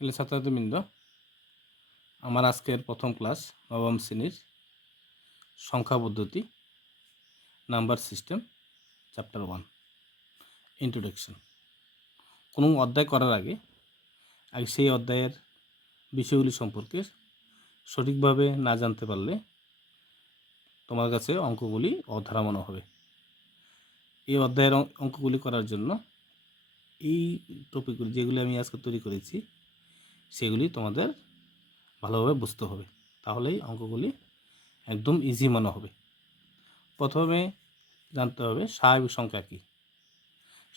Hello ছাত্রবৃন্দ, আমার আজকের প্রথম ক্লাস নবম শ্রেণীর সংখ্যা পদ্ধতি নাম্বার সিস্টেম চ্যাপ্টার 1 ইন্ট্রোডাকশন। কোনো অধ্যায় করার আগে সেই অধ্যায়ের বিষয়গুলি সম্পর্কে সঠিকভাবে না জানতে পারলে তোমার কাছে অঙ্কগুলি অধরা মনে হবে। এই অধ্যায়ের অঙ্কগুলি করার জন্য এই টপিকগুলি যেগুলি আমি আজকে তৈরি করেছি সেগুলি তোমাদের ভালোভাবে বুঝতে হবে, তাহলেই অঙ্কগুলি একদম ইজি মনে হবে। প্রথমে জানতে হবে স্বাভাবিক সংখ্যা কী।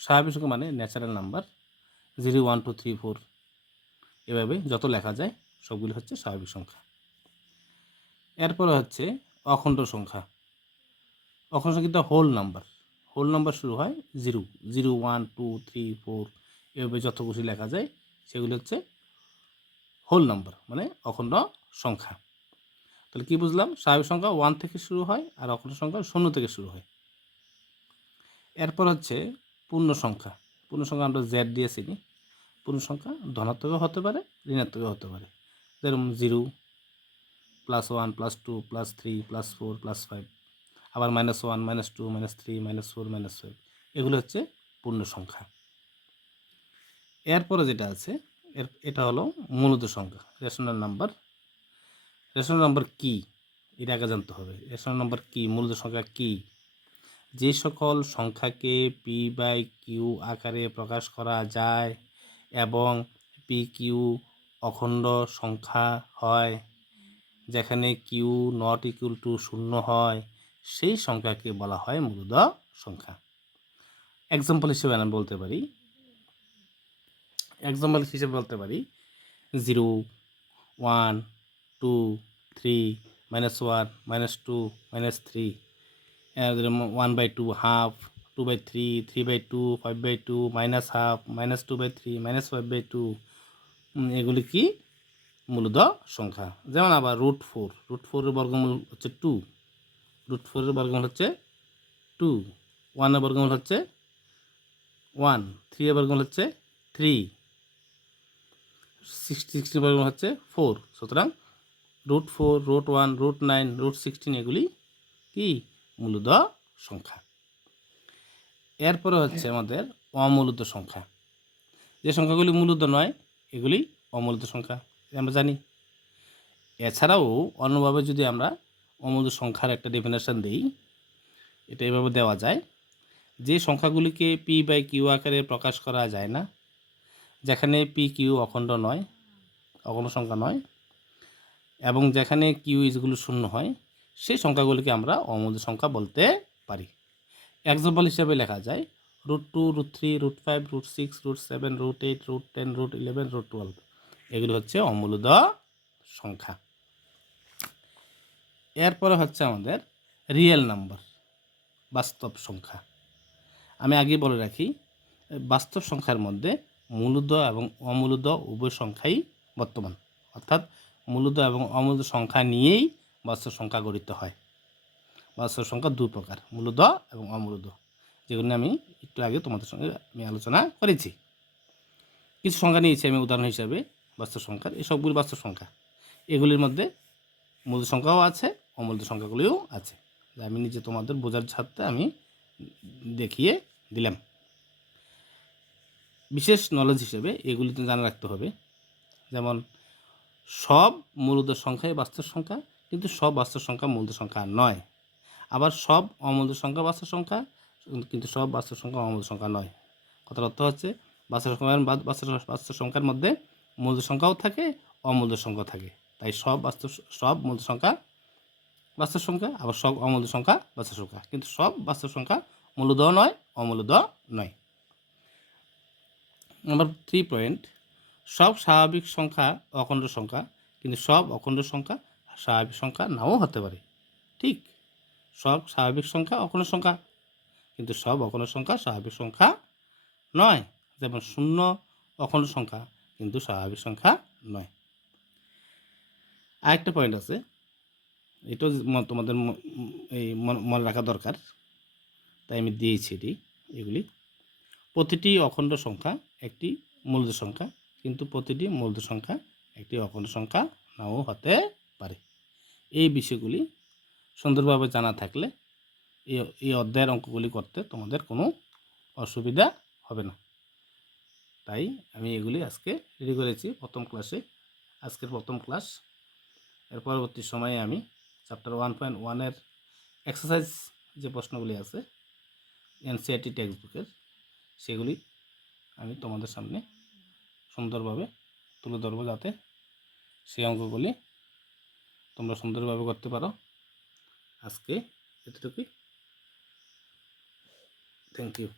স্বাভাবিক সংখ্যা মানে ন্যাচারাল নাম্বার, 0, 1, 2, 3, 4 এভাবে যত লেখা যায় সবগুলি হচ্ছে স্বাভাবিক সংখ্যা। এরপরে হচ্ছে অখণ্ড সংখ্যা। অখণ্ড সংখ্যা কিন্তু হোল নাম্বার শুরু হয় 0, 0, 1, 2, 3, 4 এভাবে যত খুশি লেখা যায় সেগুলি হচ্ছে হোল নাম্বার মানে অখণ্ড সংখ্যা। তাহলে কি বুঝলাম? স্বাভাবিক সংখ্যা 1 থেকে শুরু হয় আর অখণ্ড সংখ্যা 0 থেকে শুরু হয়। এরপর হচ্ছে পূর্ণ সংখ্যা। পূর্ণ সংখ্যা আমরা Z দিয়ে চিনি। পূর্ণ সংখ্যা ধনাত্মকও হতে পারে, ঋণাত্মকও হতে পারে। যেরকম 0, +1, +2, +3, +4, +5, আবার -1, -2, -3, -4, -5 এগুলো হচ্ছে পূর্ণ সংখ্যা। এরপরে যেটা আছে এটা হলো মূলত সংখ্যা, রেশনাল নাম্বার। রেশনাল নাম্বার কী এটা আগে জানতে হবে। রেশনাল নাম্বার কী, মূলত সংখ্যা কী? যে সকল সংখ্যাকে p/q আকারে প্রকাশ করা যায় এবং pq অখণ্ড সংখ্যা হয়, যেখানে q ≠ 0 হয়, সেই সংখ্যাকে বলা হয় মূলদ সংখ্যা। এক্সাম্পল হিসেবে আমি বলতে পারি 0, 1, 2, 3, -1, -2, -3, 1/2, হাফ, 2/3, 3/2, 5/2, -হাফ, -2/3, -5/2 এগুলি কি মূলদ সংখ্যা। যেমন আবার √4, √4 এর বর্গমূল হচ্ছে 2, √4 এর বর্গমূল হচ্ছে 2, 1 এর বর্গমূল হচ্ছে 1, 3 এর বর্গমূল হচ্ছে 3, 16 এর বর্গমূল হচ্ছে 4। সুতরাং √4, √1, √9, √16 এগুলি কি মূলদ সংখ্যা। এরপরে হচ্ছে আমাদের অমূলদ সংখ্যা। যে সংখ্যাগুলি মূলদ নয় এগুলি অমূলদ সংখ্যা, আমরা জানি। এছাড়াও অন্যভাবে যদি আমরা অমূলদ সংখ্যার একটা ডেফিনেশন দিই, এটা এভাবে দেওয়া যায় যে সংখ্যাগুলিকে p/q আকারে প্রকাশ করা যায় না, যেখানে pq অখণ্ড সংখ্যা নয় এবং যেখানে q ইজগুলো 0 হয়, সেই সংখ্যাগুলিকে আমরা অমূলদ সংখ্যা বলতে পারি। এক্সাম্পল হিসেবে লেখা যায় √2, √3, √5, √6, √7, √8, √10, √11, √12 এগুলো হচ্ছে অমূলদ সংখ্যা। এরপরে হচ্ছে আমাদের রিয়েল নাম্বার, বাস্তব সংখ্যা। আমি আগেই বলে রাখি বাস্তব সংখ্যার মধ্যে মূলদ এবং অমূলদ উভয় সংখ্যাই বর্তমান, অর্থাৎ মূলদ এবং অমূলদ সংখ্যা নিয়েই বাস্তব সংখ্যা গঠিত হয়। বাস্তব সংখ্যা দুই প্রকার, মূলদ এবং অমূলদ, যেগুলো আমি একটু আগে তোমাদের সঙ্গে আমি আলোচনা করেছি। কিছু সংখ্যা নিয়েছি আমি উদাহরণ হিসাবে বাস্তব সংখ্যার, এই সবগুলি বাস্তব সংখ্যা। এগুলির মধ্যে মূলদ সংখ্যাও আছে, অমূলদ সংখ্যাগুলিও আছে। আমি নিজে তোমাদের বোঝার স্বার্থে আমি দেখিয়ে দিলাম। বিশেষ নলেজ হিসেবে এগুলি তো জানা রাখতে হবে। যেমন সব মূলদ সংখ্যাই বাস্তব সংখ্যা, কিন্তু সব বাস্তব সংখ্যা মূলদ সংখ্যা নয়। আবার সব অমূলদ সংখ্যা বাস্তব সংখ্যা, কিন্তু সব বাস্তব সংখ্যা অমূলদ সংখ্যা নয়। কথার অর্থ হচ্ছে বাস্তব সংখ্যার মধ্যে মূলদ সংখ্যাও থাকে, অমূলদ সংখ্যা থাকে। তাই সব মূলদ সংখ্যা বাস্তব সংখ্যা, আবার সব অমূলদ সংখ্যা বাস্তব সংখ্যা, কিন্তু সব বাস্তব সংখ্যা মূলদ নয়, অমূলদ নয়। নাম্বার 3 পয়েন্ট, সব স্বাভাবিক সংখ্যা অখণ্ড সংখ্যা, কিন্তু সব অখণ্ড সংখ্যা স্বাভাবিক সংখ্যা নাও হতে পারে। ঠিক, সব স্বাভাবিক সংখ্যা অখণ্ড সংখ্যা, কিন্তু সব অখণ্ড সংখ্যা স্বাভাবিক সংখ্যা নয়। যেমন 0 অখণ্ড সংখ্যা কিন্তু স্বাভাবিক সংখ্যা নয়। আরেকটা পয়েন্ট আছে, এটাও তোমাদের এই মনে রাখা দরকার, তাই আমি দিয়েছি এগুলি। প্রতিটি অখণ্ড সংখ্যা একটি মূলদ সংখ্যা, কিন্তু প্রতিটি মূলদ সংখ্যা একটি অখণ্ড সংখ্যা নাও হতে পারে। এই বিষয়গুলি সুন্দরভাবে জানা থাকলে এই অধ্যায়ের অঙ্কগুলি করতে তোমাদের কোনো অসুবিধা হবে না। তাই আমি এগুলি আজকে রেডি করেছি প্রথম ক্লাসে, আজকের প্রথম ক্লাস। এর পরবর্তী সময়ে আমি চ্যাপ্টার 1.1-এর এক্সারসাইজ যে প্রশ্নগুলি আছে এনসিইআরটি টেক্সট বুকের, সেগুলি আমি তোমাদের সামনে সুন্দরভাবে তুলে ধরবো, যাতে সেই অঙ্কগুলি তোমরা সুন্দরভাবে করতে পারো। আজকে এতটুকুই। Thank you.